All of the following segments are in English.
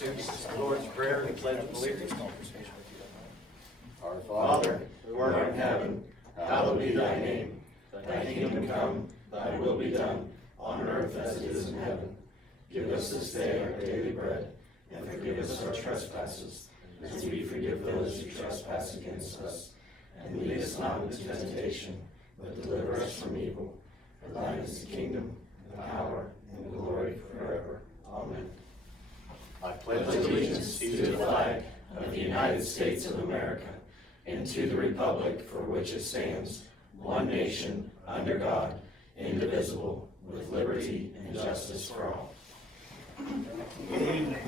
institutes the Lord's Prayer and Pledge of Allegiance. Our Father, who art in heaven, hallowed be thy name. Thy kingdom come, thy will be done, on earth as it is in heaven. Give us this day our daily bread, and forgive us our trespasses, as we forgive those who trespass against us. And lead us not into temptation, but deliver us from evil. For thine is the kingdom, the power, and the glory forever. Amen. I pledge allegiance to the flag of the United States of America, and to the republic for which it stands, one nation, under God, indivisible, with liberty and justice for all. Good evening.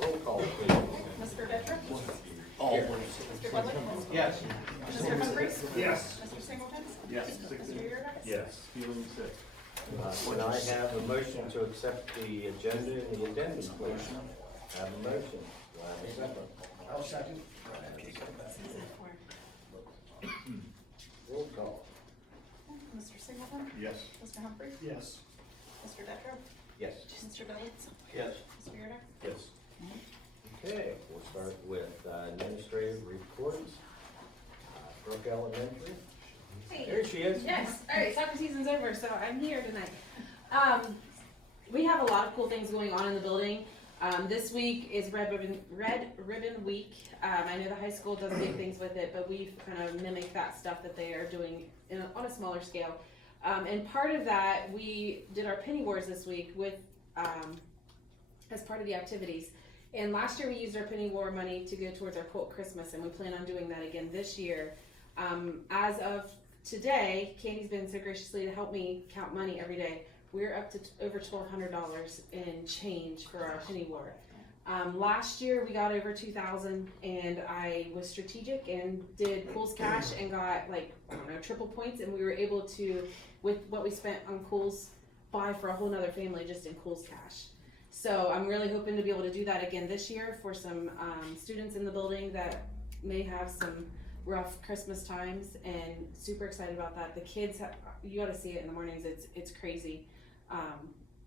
Roll call, please. Mr. Detra? All. Mr. Butler? Yes. Mr. Humphries? Yes. Mr. Singleton? Yes. Mr. Yerga? Yes. Feeling sick. Can I have a motion to accept the agenda and the addendum, please? Have a motion. Do I have a second? I'll second. Roll call. Mr. Singleton? Yes. Mr. Humphries? Yes. Mr. Detra? Yes. Mr. Billings? Yes. Mr. Yerga? Yes. Okay, we'll start with administrative reports. Brooke Elementary. There she is. Yes, alright, soccer season's over, so I'm here tonight. We have a lot of cool things going on in the building. This week is Red Ribbon Week. I know the high school does big things with it, but we've kind of mimicked that stuff that they are doing on a smaller scale. And part of that, we did our penny wars this week with, as part of the activities. And last year we used our penny war money to go towards our Colt Christmas, and we plan on doing that again this year. As of today, Candy's been so graciously to help me count money every day. We're up to over $1,200 in change for our penny war. Last year we got over 2,000, and I was strategic and did Kohl's Cash and got triple points, and we were able to, with what we spent on Kohl's, buy for a whole nother family just in Kohl's Cash. So I'm really hoping to be able to do that again this year for some students in the building that may have some rough Christmas times, and super excited about that. The kids, you got to see it in the mornings. It's crazy.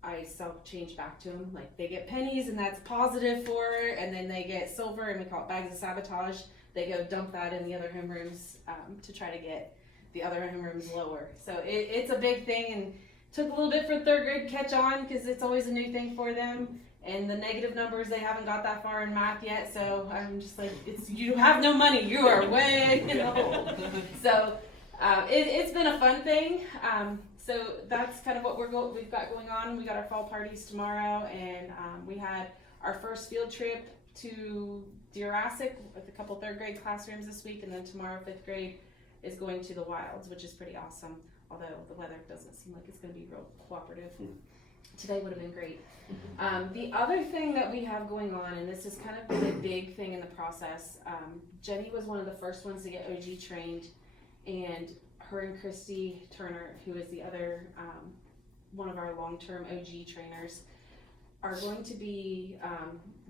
I sell change back to them. Like, they get pennies, and that's positive for it, and then they get silver, and we call it bags of sabotage. They go dump that in the other homerooms to try to get the other homerooms lower. So it's a big thing, and took a little bit for third grade to catch on because it's always a new thing for them. And the negative numbers, they haven't got that far in math yet, so I'm just like, you have no money, you are way old. So it's been a fun thing. So that's kind of what we've got going on. We got our fall parties tomorrow, and we had our first field trip to Jurassic with a couple third grade classrooms this week, and then tomorrow fifth grade is going to the Wilds, which is pretty awesome. Although the weather doesn't seem like it's going to be real cooperative. Today would have been great. The other thing that we have going on, and this is kind of been a big thing in the process, Jenny was one of the first ones to get OG trained, and her and Christy Turner, who is the other one of our long-term OG trainers, are going to be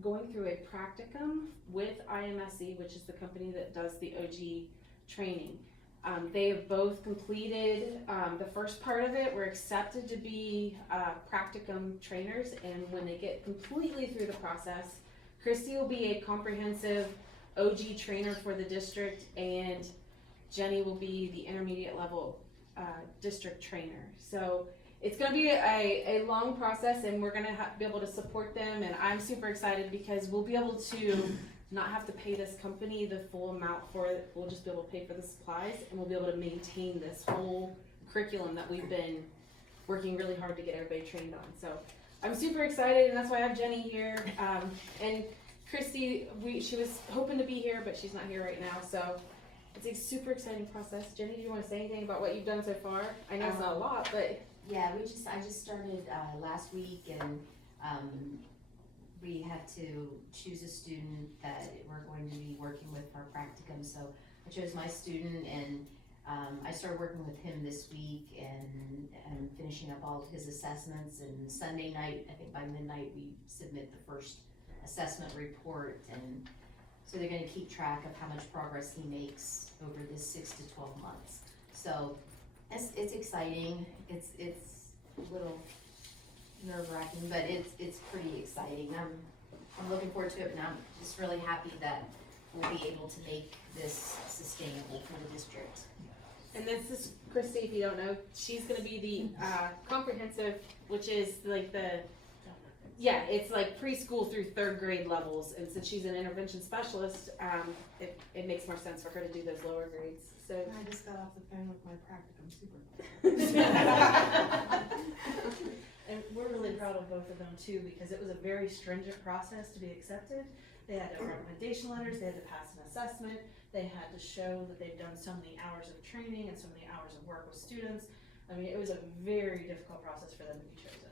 going through a practicum with IMSE, which is the company that does the OG training. They have both completed the first part of it. We're accepted to be practicum trainers, and when they get completely through the process, Christy will be a comprehensive OG trainer for the district, and Jenny will be the intermediate level district trainer. So it's going to be a long process, and we're going to be able to support them, and I'm super excited because we'll be able to not have to pay this company the full amount for it. We'll just be able to pay for the supplies, and we'll be able to maintain this whole curriculum that we've been working really hard to get everybody trained on. So I'm super excited, and that's why I have Jenny here. And Christy, she was hoping to be here, but she's not here right now. So it's a super exciting process. Jenny, do you want to say anything about what you've done so far? I know it's not a lot, but yeah, I just started last week, and we had to choose a student that we're going to be working with for our practicum. So I chose my student, and I started working with him this week, and I'm finishing up all of his assessments. And Sunday night, I think by midnight, we submit the first assessment report, and so they're going to keep track of how much progress he makes over this 6 to 12 months. So it's exciting. It's a little nerve-wracking, but it's pretty exciting. I'm looking forward to it, and I'm just really happy that we'll be able to make this sustainable for the district. And this is Christy, if you don't know, she's gonna be the comprehensive, which is like it's like preschool through third grade levels, and since she's an intervention specialist, it makes more sense for her to do those lower grades, so. I just got off the phone with my practicum supervisor. And we're really proud of both of them too, because it was a very stringent process to be accepted. They had to have recommendation letters, they had to pass an assessment, they had to show that they've done so many hours of training and so many hours of work with students. I mean, it was a very difficult process for them to be chosen.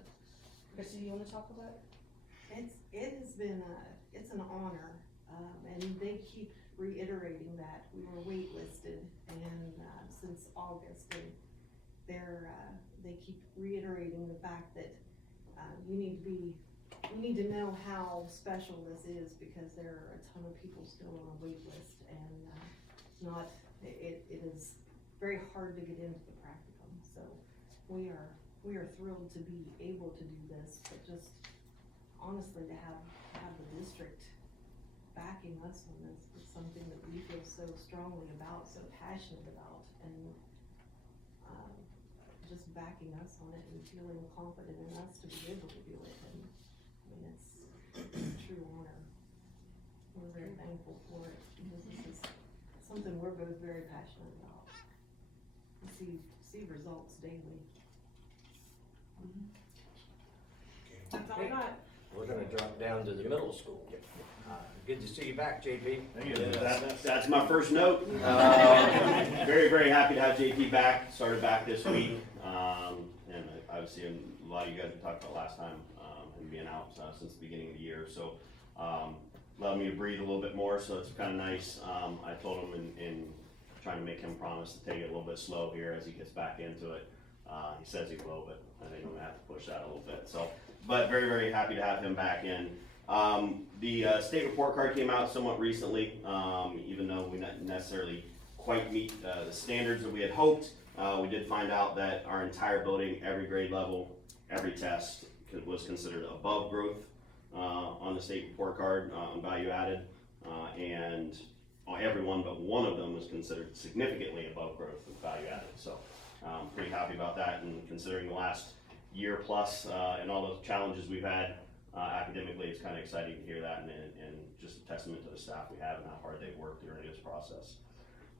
Christy, do you wanna talk about it? It has been it's an honor, and they keep reiterating that we were waitlisted, and since August, and they keep reiterating the fact that we need to know how special this is, because there are a ton of people still on a wait list, and it is very hard to get into the practicum. So we are thrilled to be able to do this, but just honestly to have the district backing us on this is something that we feel so strongly about, so passionate about, and just backing us on it and feeling confident in us to be able to do it. And I mean, it's a true honor. We're very thankful for it, because this is something we're both very passionate about. We see results daily. That's all I got. We're gonna drop down to the middle school. Good to see you back, JP. That's my first note. Very, very happy to have JP back. Started back this week. And obviously a lot of you guys we talked about last time, him being out since the beginning of the year. So allowed me to breathe a little bit more, so it's kind of nice. I told him in trying to make him promise to take it a little bit slow here as he gets back into it. He says he will, but I think I'm gonna have to push that a little bit. So, but very, very happy to have him back in. The state report card came out somewhat recently, even though we not necessarily quite meet the standards that we had hoped. We did find out that our entire building, every grade level, every test was considered above growth on the state report card on value added, and everyone but one of them was considered significantly above growth with value added. So pretty happy about that, and considering the last year plus and all the challenges we've had academically, it's kind of exciting to hear that, and just a testament to the staff we have and how hard they've worked during this process.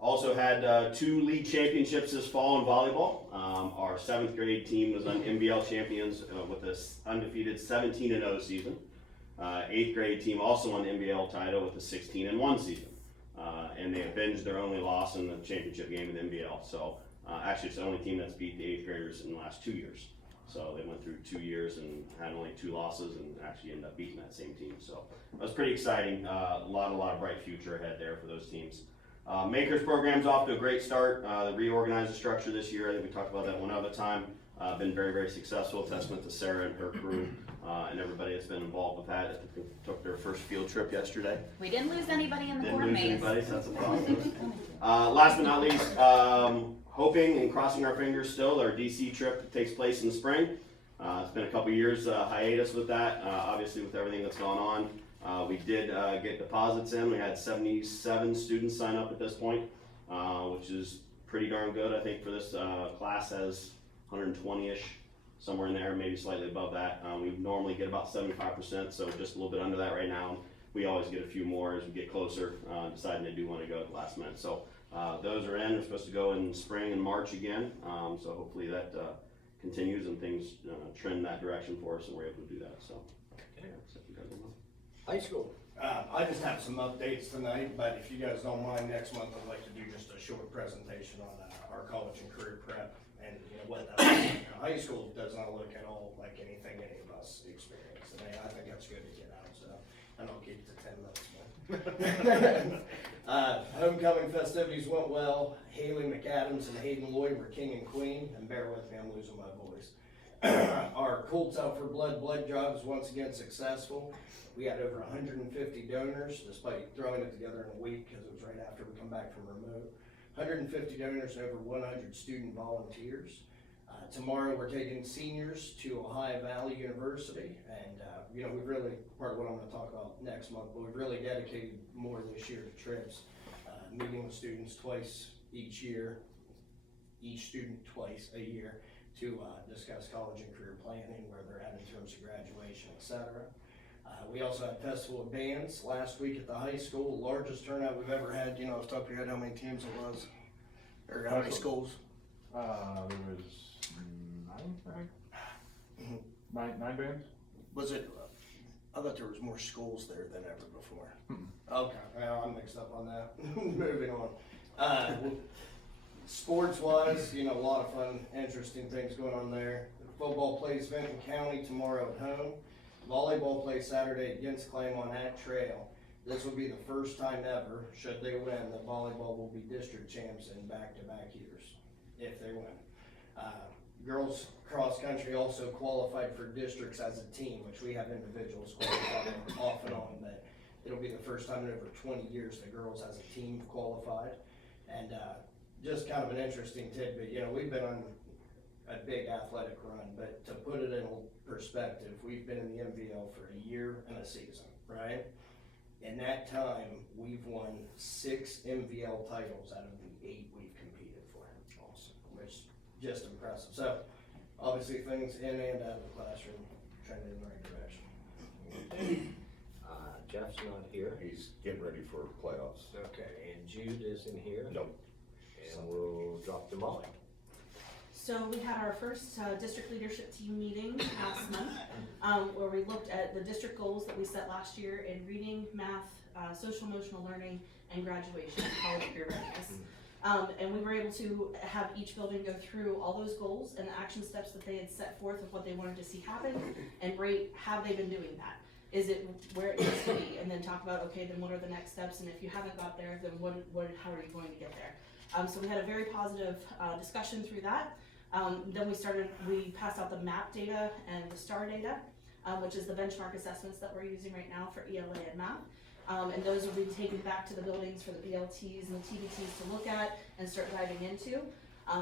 Also had 2 league championships this fall in volleyball. Our 7th grade team was NBL champions with an undefeated 17-0 season. 8th grade team also won the NBL title with a 16-1 season. And they avenged their only loss in the championship game of the NBL. So actually it's the only team that's beat the 8th graders in the last 2 years. So they went through 2 years and had only 2 losses and actually ended up beating that same team. So it was pretty exciting. A lot of bright future ahead there for those teams. Makers program's off to a great start. They reorganized the structure this year. I think we talked about that one other time. Been very, very successful. Testament to Sarah and her crew and everybody that's been involved with that. I think they took their first field trip yesterday. We didn't lose anybody in the Didn't board lose maze. anybody, so that's a positive. Last but not least, hoping and crossing our fingers still, our DC trip takes place in the spring. It's been a couple years hiatus with that, obviously with everything that's gone on. We did get deposits in. We had 77 students sign up at this point, which is pretty darn good. I think for this class has 120-ish, somewhere in there, maybe slightly above that. We normally get about 75%, so just a little bit under that right now. We always get a few more as we get closer, deciding they do want to go at the last minute. So those are in. They're supposed to go in spring and March again, so hopefully that continues and things trend that direction for us and we're able to do that. So, yeah, so you guys will know. High school. I just have some updates tonight, but if you guys don't mind, next month I'd like to do just a short presentation on our college and career prep and what that looks like. High school does not look at all like anything any of us experience, and I think that's good to get out, so, and I'll keep it to 10 minutes. Homecoming festivities went well. Haley McAdams and Hayden Lloyd were king and queen, and bear with me, I'm losing my voice. Our Colts Out for Blood drive was once again successful. We had over 150 donors, despite throwing it together in a week because it was right after we come back from remote. 150 donors and over 100 student volunteers. Tomorrow, we're taking seniors to Ohio Valley University, and, we've really, part of what I'm gonna talk about next month, but we've really dedicated more this year to trips, meeting with students twice each year, each student twice a year, to discuss college and career planning, where they're at in terms of graduation, et cetera. We also had Festival of Bands last week at the high school, largest turnout we've ever had. Off the top of your head, how many teams it was? Or how many schools? There was nine bands? Was it, I thought there was more schools there than ever before. Okay, well, I'm mixed up on that. Moving on. Sports-wise, a lot of fun, interesting things going on there. Football plays Benton County tomorrow at home. Volleyball plays Saturday against Claymont at Trail. This will be the first time ever, should they win, that volleyball will be district champs in back-to-back years, if they win. Girls cross country also qualified for districts as a team, which we have individuals qualified off and on, but it'll be the first time in over 20 years the girls as a team have qualified. And just kind of an interesting tidbit, we've been on a big athletic run, but to put it in perspective, we've been in the MVL for a year and a season, right? In that time, we've won 6 MVL titles out of the 8 we've competed for. Awesome. Which is just impressive. So, obviously things in and out of the classroom trending in the right direction. Jeff's not here. He's getting ready for playoffs. Okay, and Jude isn't here? Nope. And we'll drop to Molly. So we had our first district leadership team meeting last month, where we looked at the district goals that we set last year in reading, math, social emotional learning, and graduation, college career readiness. And we were able to have each building go through all those goals and the action steps that they had set forth of what they wanted to see happen, and rate, have they been doing that? Is it where it needs to be? And then talk about, okay, then what are the next steps? And if you haven't got there, then how are you going to get there? So we had a very positive discussion through that. Then we passed out the MAP data and the STAR data, which is the benchmark assessments that we're using right now for ELA and math. And those will be taken back to the buildings for the BLTs and the TBTs to look at and start diving into.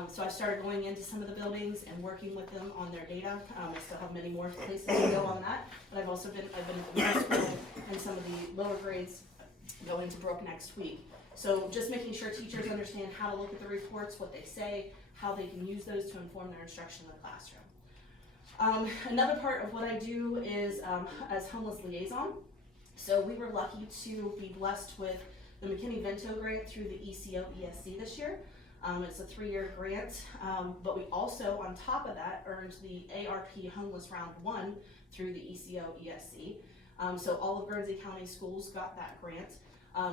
So I've started going into some of the buildings and working with them on their data. I still have many more places to go on that, but I've been at the middle school and some of the lower grades going to Brook next week. So just making sure teachers understand how to look at the reports, what they say, how they can use those to inform their instruction in the classroom. Another part of what I do is as homeless liaison. So we were lucky to be blessed with the McKinney-Vento grant through the ECO-ESC this year. It's a 3-year grant, but we also, on top of that, earned the ARP Homeless Round 1 through the ECO-ESC. So all of Guernsey County schools got that grant.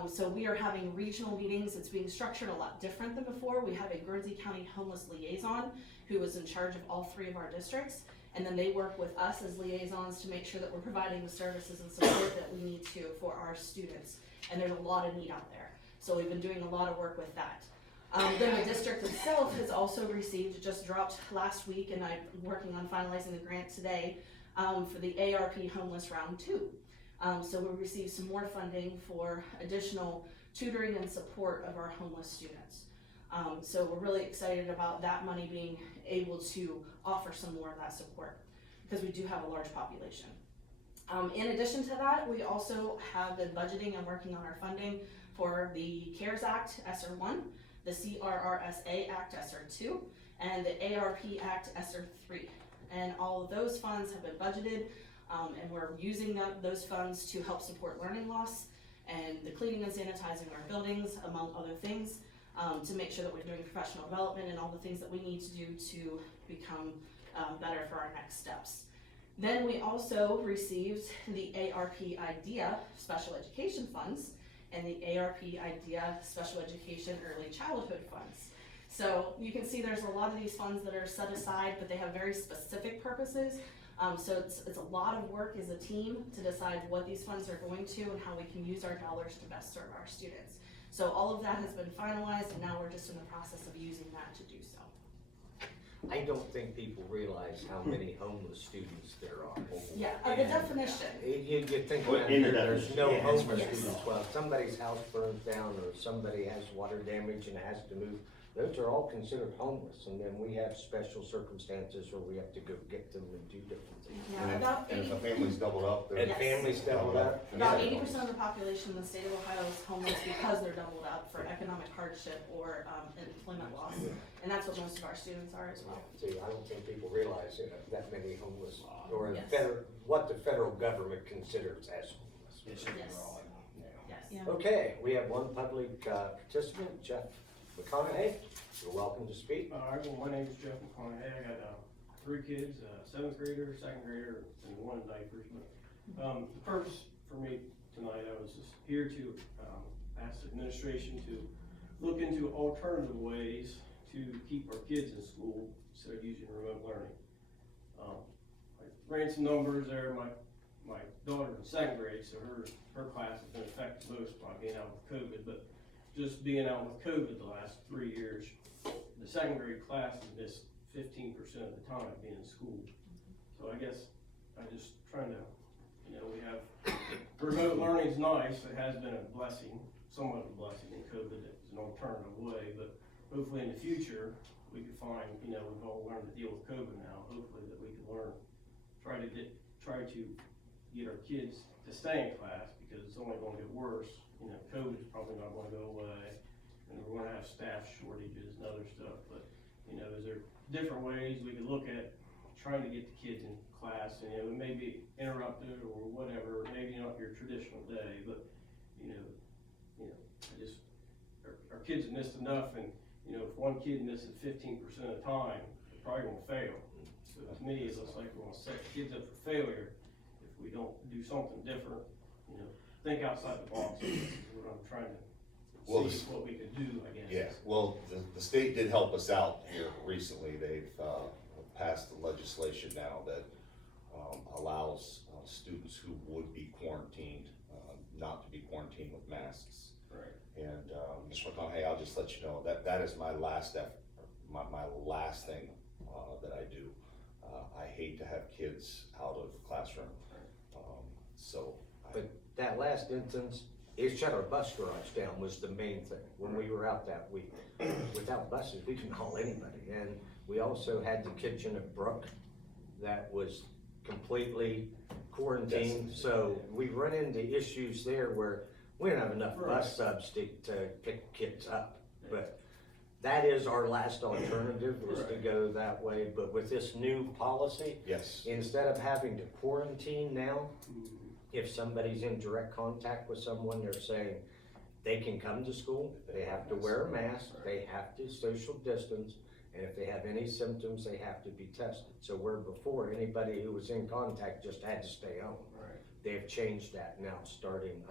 So we are having regional meetings. It's being structured a lot different than before. We have a Guernsey County Homeless Liaison who is in charge of all 3 of our districts, and then they work with us as liaisons to make sure that we're providing the services and support that we need to for our students. And there's a lot of need out there. So we've been doing a lot of work with that. Then the district itself has also received, just dropped last week, and I'm working on finalizing the grant today, for the ARP Homeless Round 2. So we received some more funding for additional tutoring and support of our homeless students. So we're really excited about that money being able to offer some more of that support, because we do have a large population. In addition to that, we also have been budgeting and working on our funding for the CARES Act ESSER 1, the CRRSA Act ESSER 2, and the ARP Act ESSER 3. And all of those funds have been budgeted, and we're using those funds to help support learning loss and the cleaning and sanitizing our buildings, among other things, to make sure that we're doing professional development and all the things that we need to do to become better for our next steps. Then we also received the ARP IDEA Special Education Funds and the ARP IDEA Special Education Early Childhood Funds. So you can see there's a lot of these funds that are set aside, but they have very specific purposes. So it's a lot of work as a team to decide what these funds are going to and how we can use our dollars to best serve our students. So all of that has been finalized, and now we're just in the process of using that to do so. I don't think people realize how many homeless students there are. Yeah, the definition. You think Well, around in the here, there's definition, no yeah, homeless yes. students. Well, if somebody's house burns down or somebody has water damage and has to move, those are all considered homeless, and then we have special circumstances where we have to go get them and do different things. Yeah, about And if 80, a family's doubled up, they're. And families doubled up. About 80% of the population in the state of Ohio is homeless because they're doubled up for economic hardship or employment loss. And that's what most of our students are as well. See, I don't think people realize that many homeless, or Yes. what the federal government considers as homeless. It should be Yes. wrong, yeah. Yes. Yeah. Okay, we have one public participant, Jeff McConaughey. You're welcome to speak. All right, well, my name's Jeff McConaughey. I got 3 kids, 7th grader, 2nd grader, and 1 in diapers. But the purpose for me tonight, I was just here to ask the administration to look into alternative ways to keep our kids in school instead of using remote learning. I ran some numbers there. My daughter's in 2nd grade, so her class has been affected most by being out with COVID. But just being out with COVID the last 3 years, the 2nd grade class has missed 15% of the time being in school. So I guess I just trying to, we have remote learning's nice. It has been a blessing, somewhat of a blessing in COVID. It's an alternative way, but hopefully in the future we could find, we've all learned to deal with COVID now. Hopefully that we can learn, try to get our kids to stay in class because it's only going to get worse. COVID's probably not going to go away, and we're going to have staff shortages and other stuff. But is there different ways we could look at trying to get the kids in class? And it may be interrupted or whatever. Maybe not your traditional day, but our kids have missed enough, and if one kid misses 15% of the time, they're probably going to fail. So to me, it looks like we're going to set the kids up for failure if we don't do something different. Think outside the box. Is what I'm trying to see what we could do, I guess. Yeah, well, the state did help us out here recently. They've passed the legislation now that allows students who would be quarantined not to be quarantined with masks. Right. And Ms. McConaughey, I'll just let you know that is my last effort, my last thing that I do. I hate to have kids out of the classroom. But that last instance, it shut our bus garage down was the main thing when we were out that week. Without buses, we can haul anybody. And we also had the kitchen at Brook that was completely quarantined. Yes. So we run into issues there where we don't have enough bus subs to pick kids up. But that is our last alternative, is to go that way. But with this new policy, Yes. instead of having to quarantine now, if somebody's in direct contact with someone, they're saying they can come to school, they have to wear a mask, they have to social distance, and if they have any symptoms, they have to be tested. So where before, anybody who was in contact just had to stay home. Right. They've changed that now,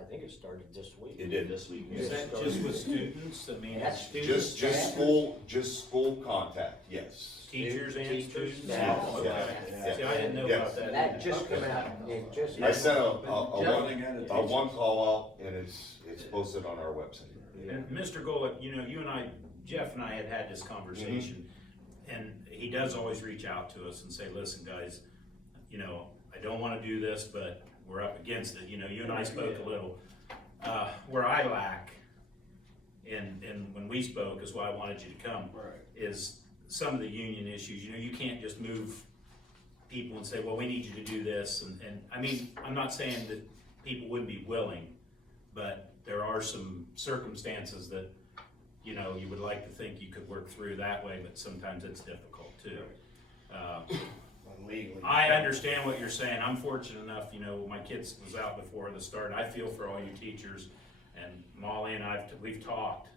I think it started this week. It did. This week. Yeah. Is that just with students? I mean, That's students, Just school contact, yes. teachers and teachers, students? staff. Oh, okay. Yeah. See, I didn't know Yeah. about that. That just came out, it just. I sent a Jeff- one call out, and it's posted on our website. Yeah. And Mr. Golick, you and I, Jeff and I had this conversation, and he does always reach out to us and say, listen, guys, I don't wanna do this, but we're up against it. You and I spoke a little. Where I lack, and when we spoke, is why I wanted you to come, Right. is some of the union issues. You can't just move people and say, well, we need you to do this, and I mean, I'm not saying that people wouldn't be willing, but there are some circumstances that, you would like to think you could work through that way, but sometimes it's difficult too. Legally. I understand what you're saying. I'm fortunate enough, my kids was out before the start. I feel for all you teachers, and Molly and we've talked.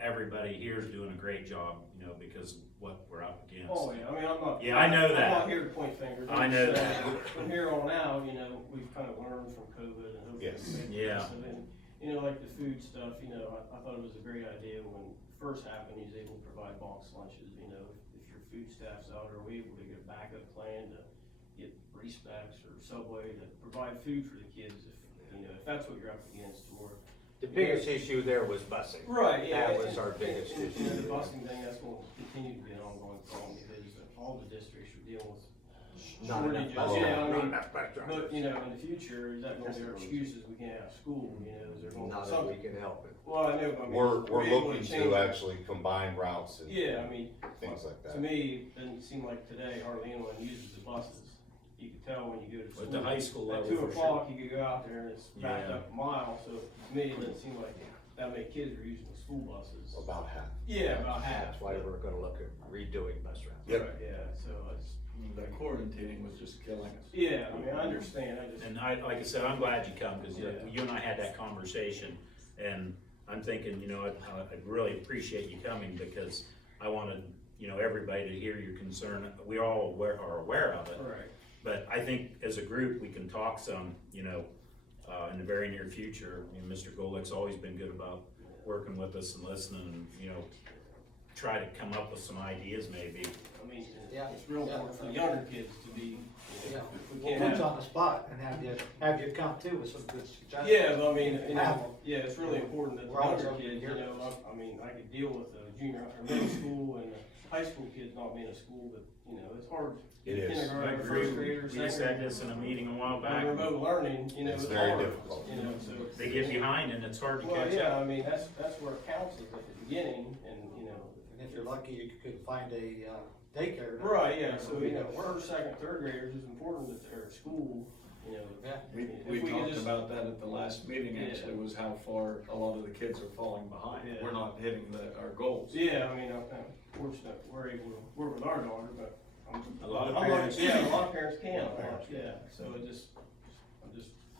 Everybody here is doing a great job, because what we're up against. Oh, yeah, I mean, I'm not. Yeah, I know that. I'm not here to point fingers. I I'm know just that. saying, From here on out, we've kind of learned from COVID and hopefully. Yes. make the Yeah. best of it. And, like the food stuff, I thought it was a great idea when it first happened, he's able to provide box lunches, if your food staff's out, are we able to get a backup plan to get Respects or Subway to provide food for the kids if that's what you're up against, or. The biggest issue there was busing. Right, yeah. That was our biggest And issue. the busing thing, that's going to continue to be an ongoing problem because all the districts are dealing with Not enough shortages, bus yeah, I drivers. mean, Not enough bus drivers. but, you know, in the future, is that gonna be our excuses, we can't have school, you know, is there gonna Not be if we something? can help it. Well, I know, I mean. We're be able looking change to it. actually combine routes and Yeah, I mean, things like to that. me, it doesn't seem like today hardly anyone uses the buses. You can tell when you go to school. At the high school At level, 2 for sure. o'clock, you could go out there and it's backed Yeah. up a mile, so to me, it doesn't seem like that many kids are using the school buses. About half. Yeah, about half. That's why we're gonna look at redoing bus routes. Yep. Right, yeah, so it's, That quarantining was just killing us. yeah, I mean, I understand, I just. And like I said, I'm glad you come, because you and I had that conversation, and I'm thinking, you know, I'd really appreciate you coming, because I wanted, you know, everybody to hear your concern. We all are aware of it, Right. but I think as a group, we can talk some, you know, in the very near future. I mean, Mr. Golick's always been good about working with us and listening, and, you know, try to come up with some ideas maybe. I mean, Yeah. it's real important for the younger kids to be, you know, if we We'll can't put you have. on the spot and have you come too with some good suggestions. Yeah, but I mean, you Have know, yeah, it's really important that the We're always younger open to kids, you hear know, I mean, I could deal with the junior or middle school and the high school kids not being in school, but, you know, it's hard. It is. I Kindergarten, agree. first grader, We just second had grader. this in a meeting a while back. And remote learning, you know, It's it's very hard, difficult. you know, so. They get behind and it's hard to Well, catch yeah, up. I mean, that's where it counts is at the beginning and, you know. And if you're lucky, you could find a daycare. Right, yeah, so, you know, first, second, third graders, it's important that they're at school, you know. Yeah. We If we could talked just- about that at the last meeting, Yeah. actually, was how far a lot of the kids are falling behind. Yeah. We're not hitting our goals. Yeah, I mean, I'm fortunate we're able to work with our daughter, but A lot of I'm like, parents- yeah, a lot of parents can't, yeah, so I'm just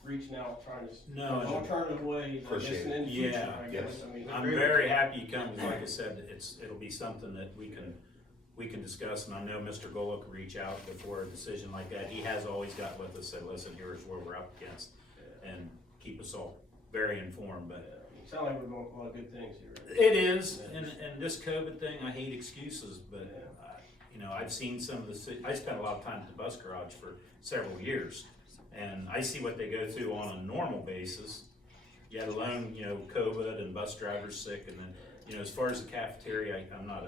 reaching out, trying to, No, an alternative way, I guess, Appreciate in the future, Yeah, I guess, yes. I mean. I'm very happy you come, because like I said, it'll be something that we can discuss, and I know Mr. Golick will reach out before a decision like that. He has always got with us, said, listen, here's where we're up against, and keep us all very informed, but Yeah, it sounds like we're doing a lot of good things here. it is, and this COVID thing, I hate excuses, but, you know, I've seen some of I spent a lot of time at the bus garage for several years, and I see what they go through on a normal basis, yet alone, you know, COVID and bus drivers sick, and then, you know, as far as the cafeteria, I'm not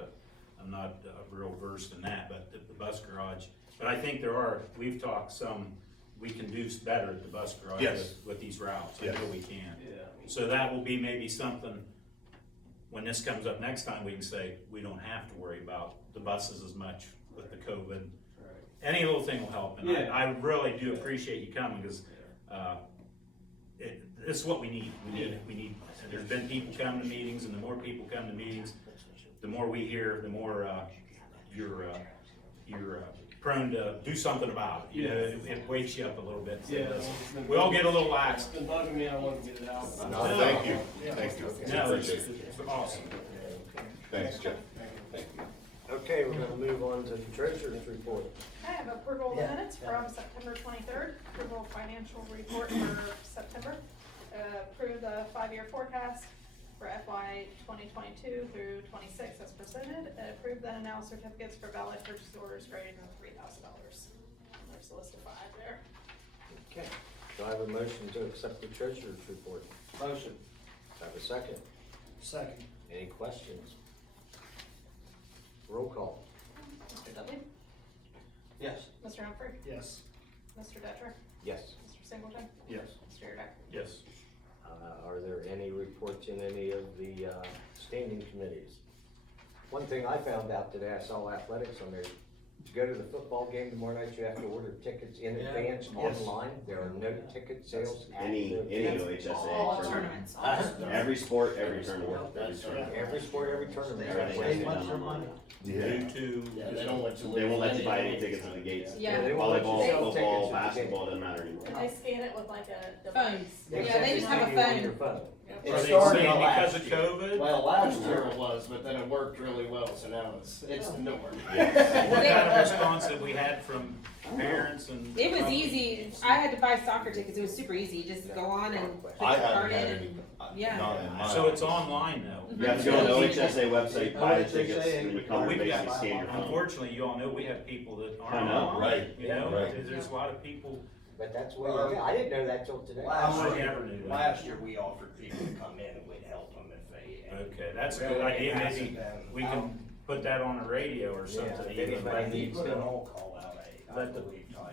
real versed in that, but the bus garage, but I think we've talked some, we can do better at the bus garage Yes. with these routes, I Yes. know we can. Yeah, I mean, So that will be maybe something, when this comes up next time, we can say, we don't have to worry about the buses as much with the COVID. right. Any little thing will help, and Yeah. I really do appreciate you coming, because, this is what we need, there's been people come to meetings, and the more people come to meetings, the more we hear, the more, you're prone to do something about it, you know, it wakes you up a little bit. and say, Yeah. "Listen, it's been- we all get a little lax." It's been bugging me, I want to get it out. No, thank you, thank you. No, Appreciate it. it's awesome. Thanks, Jeff. Okay, we're gonna move on to the treasurer's report. I have approval of the Yeah. minutes from September 23rd, approval of financial report for September, approve the 5-year forecast for FY 2022 through 26 as presented, and approve then and now certificates for valid purchase orders greater than $3,000. There's a list of 5 there. Okay, do I have a motion to accept the treasurer's report? Motion. Do I have a second? Second. Any questions? Roll call. Mr. Dudley? Yes. Mr. Humphrey? Yes. Mr. Detra? Yes. Mr. Singleton? Yes. Mr. Yurdak? Yes. Are there any reports in any of the standing committees? One thing I found out today, I saw athletics on there. To go to the football game tomorrow night, you have to order tickets in Yeah. advance Yes. online. There are no ticket sales. at Any the- OHSA All tournament. tournaments, Every sport, every tournament. Every sport, every tournament. Everything. They want your money. Due to. Yeah, they don't let you. They won't let you buy any tickets at the gates. Yeah. They won't let you Volleyball, sell football, tickets at the basketball, doesn't matter anymore. And they scan it with like a device. Phones. They Yeah, send they it just to have a you on phone. your phone. Yep. Are It they started saying last because of year. COVID? Well, last year it was, but then it worked really well, so now it's the norm. What kind of response have we had from parents and? It was easy. I had to buy soccer tickets. It was super easy. You just go on and put your I card haven't had in any. and, yeah. Not in my. So it's online though? You have to go on the OHSA website, buy the tickets, OHSA, and you come we've and got- basically scan your phone. Unfortunately, you all know we have people that I aren't know, online, right, you know, right. there's a lot of people, But that's what you get. I didn't know that till today. I never knew that. Last year, we offered people to come in and we'd help them if they. Okay, that's a Really, good idea, it hasn't maybe been- we can put that on the radio or something. if even, anybody but- needs Put to. an all call out, let the,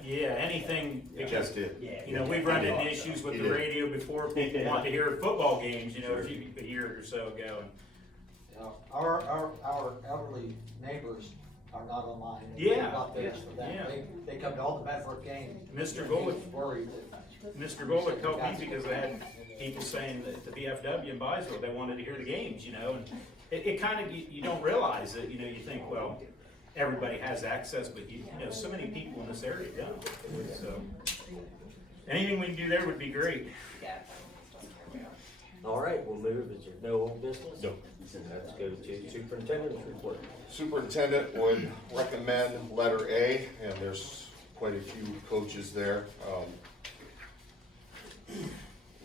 yeah, anything. It just did. You know, we've run into issues with You the did. radio before, people want to hear football games, you know, a year or so ago. Our elderly neighbors are not online. Yeah, Not theirs for that. yeah. They come to all the Bedford games. Mr. He's Golick, worried Mr. Golick helped me because I had people saying that the VFW in Byesville, they wanted to hear the games, you know, and it kind of, you don't realize it, you know, you think, well, everybody has access, but you know, so many people in this area don't, so. Anything we can do there would be great. Yeah. All right, we'll move. Is there no old business? No. Let's go to Superintendent's Report. Superintendent would recommend letter A, and there's quite a few coaches there.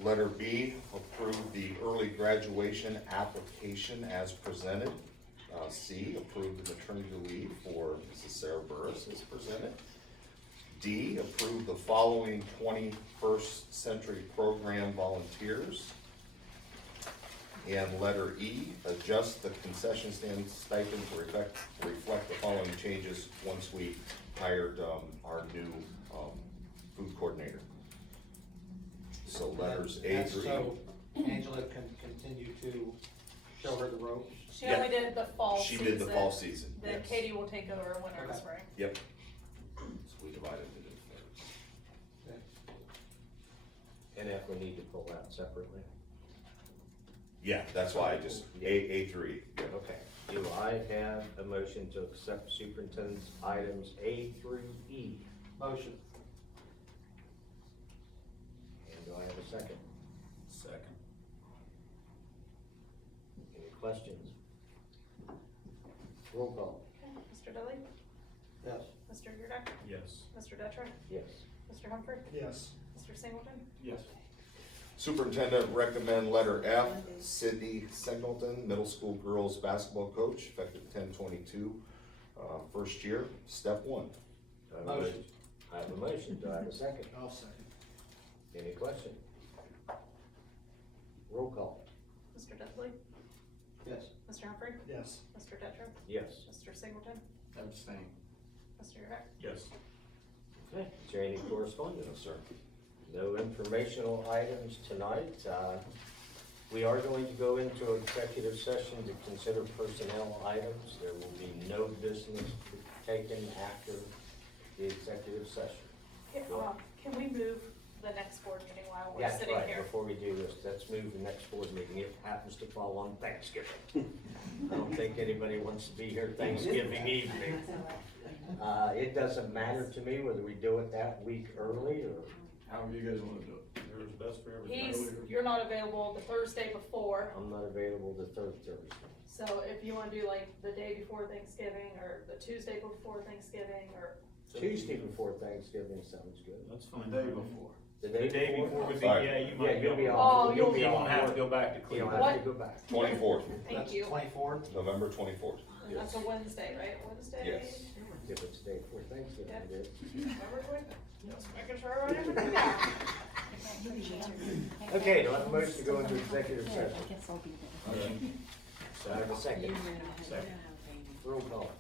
Letter B, approve the early graduation application as presented. C, approve the maternity leave for Mrs. Sarah Burris as presented. D, approve the following 21st century program volunteers. And letter E, adjust the concession stand stipend to reflect the following changes once we hired our new food coordinator. So letters A That's through E. so Angela can continue to show her the ropes. She only did the fall She season. did the fall season, Then yes. Katie will take over winter and Okay. spring. Yep. So we divided it in thirds. And if we need to pull that separately. Yeah, that's why I just, A through E. Yep. Okay. Do I have a motion to accept superintendent's items A through E? Motion. And do I have a second? Second. Any questions? Roll call. Okay, Mr. Dilly? Yes. Mr. Yurdak? Yes. Mr. Detra? Yes. Mr. Humphrey? Yes. Mr. Singleton? Yes. Superintendent recommend letter F, Sydney Singleton, middle school girls basketball coach, effective 10/22, first year, step 1. Do I have a Motion. I have a motion. Do I have a second? I'll second. Any question? Roll call. Mr. Dudley? Yes. Mr. Humphrey? Yes. Mr. Detra? Yes. Mr. Singleton? Abstain. Mr. Yurdak? Yes. Okay. Is there any correspondence? No, sir. No informational items tonight. We are going to go into executive session to consider personnel items. There will be no business taken after the executive session. Can we move the next board meeting while we're That's sitting right, here? before we do this, let's move the next board meeting. It happens to fall on Thanksgiving. I don't think anybody wants to be here Thanksgiving evening. It doesn't matter to me whether we do it that week early or. However you guys wanna do it. Whatever's best for everybody. You're not available the Thursday before, I'm not available the third Thursday. so if you wanna do like the day before Thanksgiving, or the Tuesday before Thanksgiving, or Tuesday before Thanksgiving sounds good. That's fine. The day before. The The day before would be, Sorry. yeah, you Yeah, might you'll be be off. Oh, You'll be You off won't have to work. go back to You don't Cleveland. have to go back. 24th, thank you. 24th? November 24th. That's a Wednesday, right? Wednesday? Yes. If it's the day before Thanksgiving, Yeah. it is. November 20th. Just making sure I write everything down. Okay, do I have a motion to go into executive session? guess I'll be Do I have a second? Second. Roll call.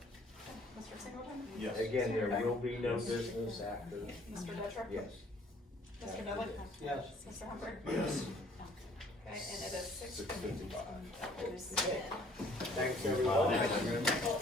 Mr. Singleton? Yes. Again, there will be no business after, Mr. Detra? yes. Mr. Dudley? Yes. Mr. Humphrey? Yes. Okay, and it is 6:55. Thanks, everyone.